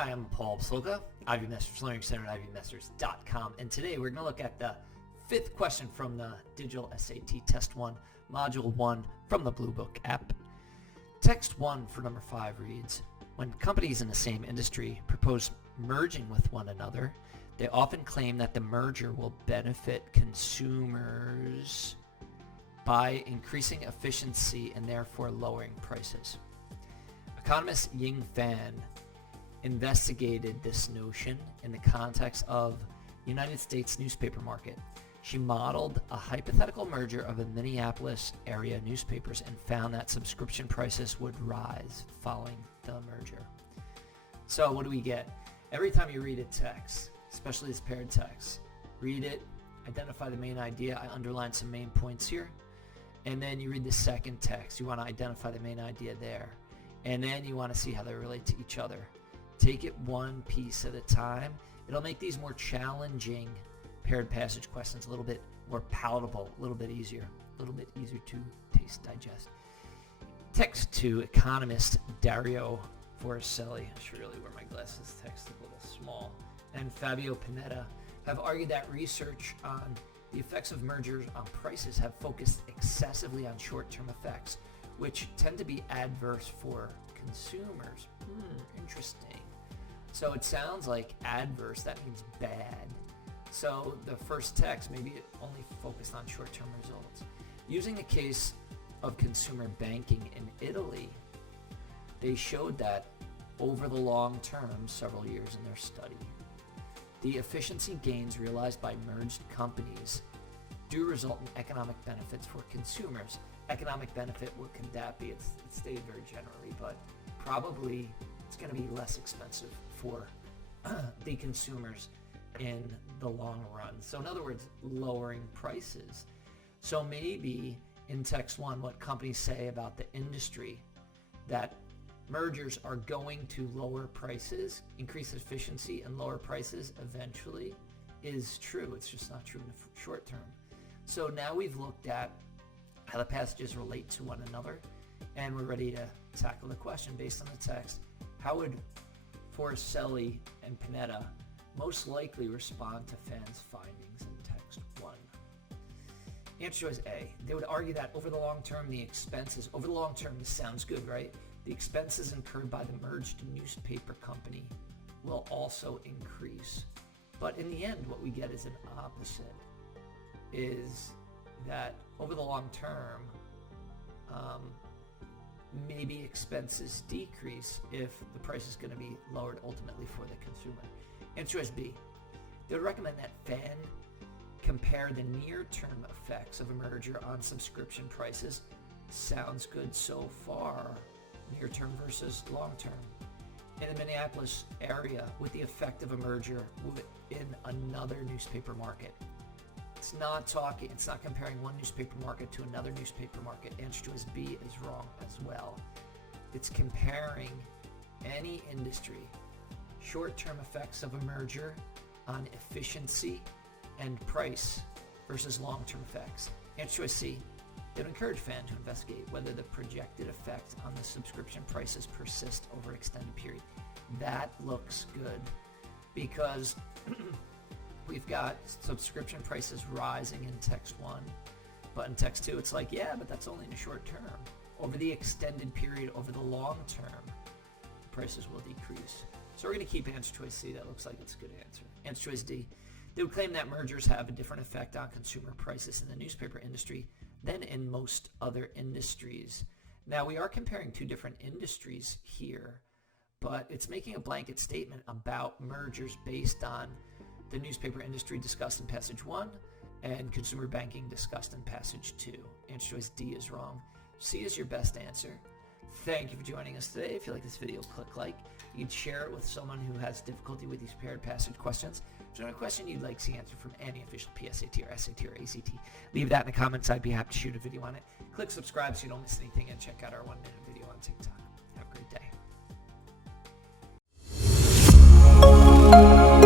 Hi, I'm Paul Psolka, Ivy Masters Learning Center at ivymasters.com, and today we're going to look at the fifth question from the Digital SAT Test 1, Module 1 from the Bluebook app. Text 1 for number 5 reads, when companies in the same industry propose merging with one another, they often claim that the merger will benefit consumers by increasing efficiency and therefore lowering prices. Economist Ying Fan investigated this notion in the context of the United States newspaper market. She modeled a hypothetical merger of the Minneapolis-area newspapers and found that subscription prices would rise following the merger. So what do we get? Every time you read a text, especially this paired text, read it, identify the main idea. I underlined some main points here. And then you read the second text. You want to identify the main idea there. And then you want to see how they relate to each other. Take it one piece at a time. It'll make these more challenging paired passage questions a little bit more palatable, a little bit easier to taste, digest. Text 2, Economist Dario Focarelli. I should really wear my glasses. Text is a little small. And Fabio Panetta have argued that research on the effects of mergers on prices have focused excessively on short-term effects, which tend to be adverse for consumers. Interesting. So it sounds like adverse, that means bad. So the first text, maybe it only focused on short-term results. Using the case of consumer banking in Italy, they showed that over the long term, several years in their study, the efficiency gains realized by merged companies do result in economic benefits for consumers. Economic benefit, what can that be? It's stated very generally, but probably it's going to be less expensive for the consumers in the long run. So in other words, lowering prices. So maybe in text 1, what companies say about the industry, that mergers are going to lower prices, increase efficiency, and lower prices eventually is true. It's just not true in the short term. So now we've looked at how the passages relate to one another, and we're ready to tackle the question based on the text. How would Focarelli and Panetta most likely respond to Fan's findings in text 1? Answer choice A. They would argue that over the long term, this sounds good, right? The expenses incurred by the merged newspaper company will also increase. But in the end, what we get is an opposite, is that over the long term, maybe expenses decrease if the price is going to be lowered ultimately for the consumer. Answer choice B. They would recommend that Fan compare the near-term effects of a merger on subscription prices. Sounds good so far. Near-term versus long-term. In the Minneapolis-area, with the effect of a merger in another newspaper market. It's not comparing one newspaper market to another newspaper market. Answer choice B is wrong as well. It's comparing any industry, short-term effects of a merger on efficiency and price versus long-term effects. Answer choice C. They would encourage Fan to investigate whether the projected effect on the subscription prices persist over an extended period. That looks good because we've got subscription prices rising in text 1, but in text 2 it's like, yeah, but that's only in the short term. Over the extended period, over the long term, the prices will decrease. So we're going to keep answer choice C. That looks like it's a good answer. Answer choice D. They would claim that mergers have a different effect on consumer prices in the newspaper industry than in most other industries. Now, we are comparing two different industries here, but it's making a blanket statement about mergers based on the newspaper industry discussed in passage 1 and consumer banking discussed in passage 2. Answer choice D is wrong. C is your best answer. Thank you for joining us today. If you like this video, click like. You can share it with someone who has difficulty with these paired passage questions. If there's a question you'd like to see answered from any official PSAT or SAT or ACT, leave that in the comments. I'd be happy to shoot a video on it. Click subscribe so you don't miss anything, and check out our 1-minute video on TikTok. Have a great day.